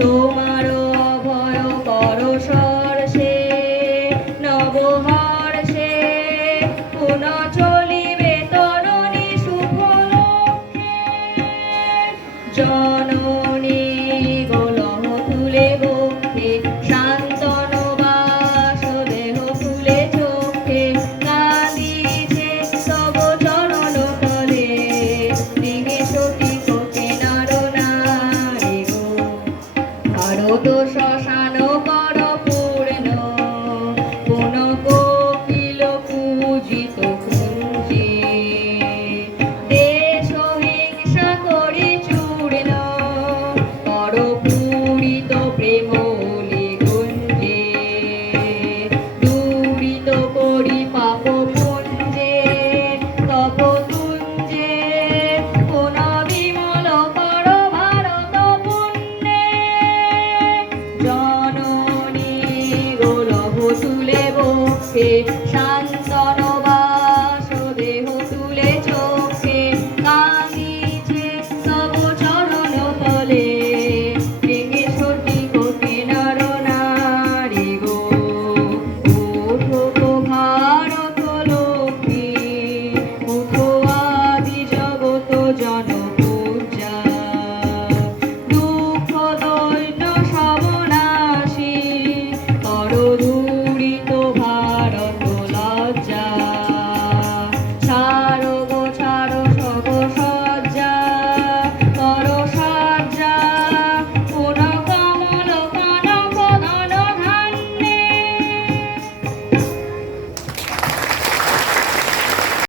তোমার অভয় পরশর সে নবহর সে পুন চলিবে তরণী সুফল জনম sa? Sai